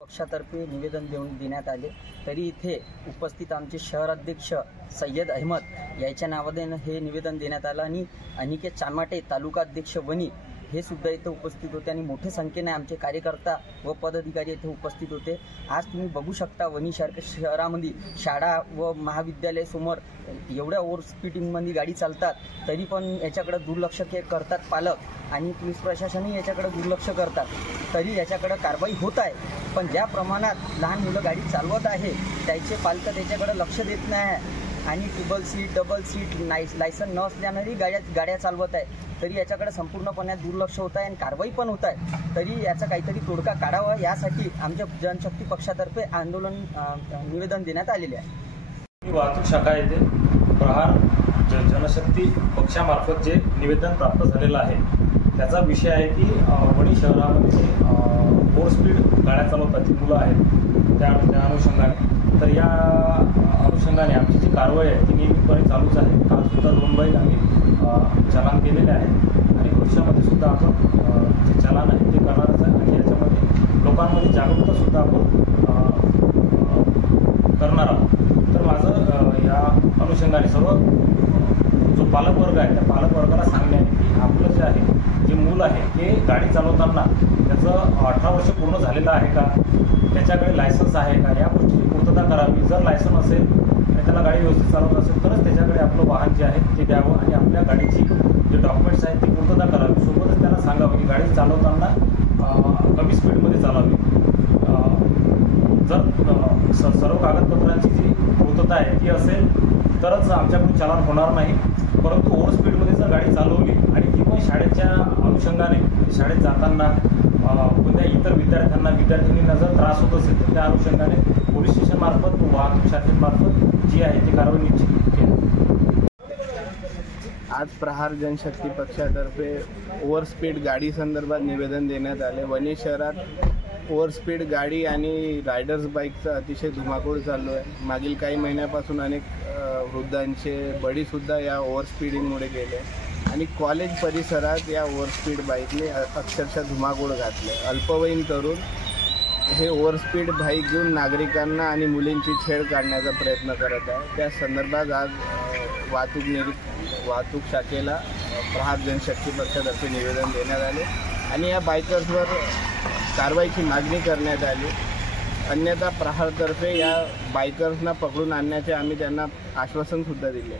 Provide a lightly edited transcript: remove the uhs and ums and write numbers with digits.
पक्षातर्फे निवेदन देण्यात आले, तरी इथे उपस्थित आमचे शहर अध्यक्ष सय्यद अहमद याच्या नावाने हे निवेदन देण्यात आलं आणि अनिकेत चामाटे तालुका अध्यक्ष वनी हे सुद्धा इथे उपस्थित होते आणि मोठ्या संख्येने आमचे कार्यकर्ता व पदाधिकारी इथे उपस्थित होते। आज तुम्ही बघू शकता वनी शहरामध्ये शाळा व महाविद्यालय समोर एवढ्या ओव्हर स्पीडिंगमध्ये गाडी चालतात, तरी पण याच्याकडे दुर्लक्ष करतात पालक आणि पोलीस प्रशासनही याच्याकडे दुर्लक्ष करतात, तरी याच्याकडे कारवाई होत आहे। पण ज्या प्रमाणात लहान मुलं गाडी चालवत आहे त्याचे पालक त्याच्याकडे लक्ष देत नाही आणि triple seat double seat licence न असल्यानंही गाड्या चालवत आहे, तरी याच्याकडे संपूर्णपणे दुर्लक्ष होत आहे आणि कारवाई पण होत आहे। तरी याचा काहीतरी तोडगा काढावा यासाठी आमच्या जनशक्ती पक्षातर्फे आंदोलन निवेदन देण्यात आलेले आहे। वाहतूक शाखा येथे प्रहार जनशक्ती पक्षामार्फत जे निवेदन प्राप्त झालेलं आहे त्याचा विषय आहे की वणी शहरामध्ये ओव्हर स्पीड गाड्या चालवतात जी मुलं आहेत त्या अनुषंगाने, तर या अनुषंगाने आमची जी कारवाई आहे ती नियमितपणे चालूच आहे। कालसुद्धा 2 बैल आम्ही चालान केलेले आहे आणि भविष्यामध्ये सुद्धा आपण जे चालान आहे ते करणारच आहे आणि याच्यामध्ये लोकांमध्ये जागरूकतासुद्धा आपण करणार आहोत। तर माझं या अनुषंगाने सर्व जो पालकवर्ग आहे त्या पालकवर्गाला सांगणे आहे की आपलं जे आहे जे मूल आहे ते गाडी चालवताना त्याचं 18 वर्ष पूर्ण झालेलं आहे का, त्याच्याकडे लायसन्स आहे का, या गोष्टीची पूर्तता करावी। जर लायसन्स असेल आणि त्याला गाडी व्यवस्थित चालवत असेल तरच त्याच्याकडे आपलं वाहन जे आहे ते द्यावं आणि आपल्या गाडीची जे डॉक्युमेंट्स आहेत ते पूर्तता करावी। सोबतच त्यांना सांगावं की गाडी चालवताना कमी स्पीडमध्ये चालावी। जर सर्व कागदपत्रांची जी पूर्तता आहे ती असेल तरच आमच्याकडून चालान होणार नाही, परंतु ओव्हर स्पीडमध्ये जर गाडी चालवली आणि ती पण शाळेच्या अनुषंगाने शाळेत जाताना कोणत्या इतर विद्यार्थ्यांना जर त्रास होत असेल तर त्या अनुषंगाने पोलीस स्टेशनमार्फत वाहतूक शाखेमार्फत जी आहे ती कारवाई निश्चित केली। आज प्रहार जनशक्ती पक्षातर्फे ओव्हर स्पीड गाडी संदर्भात निवेदन देण्यात आले। वणी शहरात ओव्हर स्पीड गाडी आणि रायडर्स बाईकचा अतिशय धुमाकूळ चालू आहे। मागील काही महिन्यापासून अनेक वृद्धांचे बळीसुद्धा या ओव्हर स्पीडिंगमुळे गेले आणि कॉलेज परिसरात या ओव्हर स्पीड बाईकने अक्षरशः धुमाकूळ घातले। अल्पवयीन तरुण हे ओव्हर स्पीड बाईक घेऊन नागरिकांना आणि मुलींची छेड काढण्याचा प्रयत्न करत आहे। त्या संदर्भात आज वाहतूक शाखेला प्रहार जनशक्ती पक्षातर्फे निवेदन देण्यात आले आणि या बायकर्सवर कारवाईची मागणी करण्यात आली। अन्यथा प्रहारतर्फे या बायकर्सना पकडून आणण्याचे आम्ही त्यांना आश्वासन सुद्धा दिले।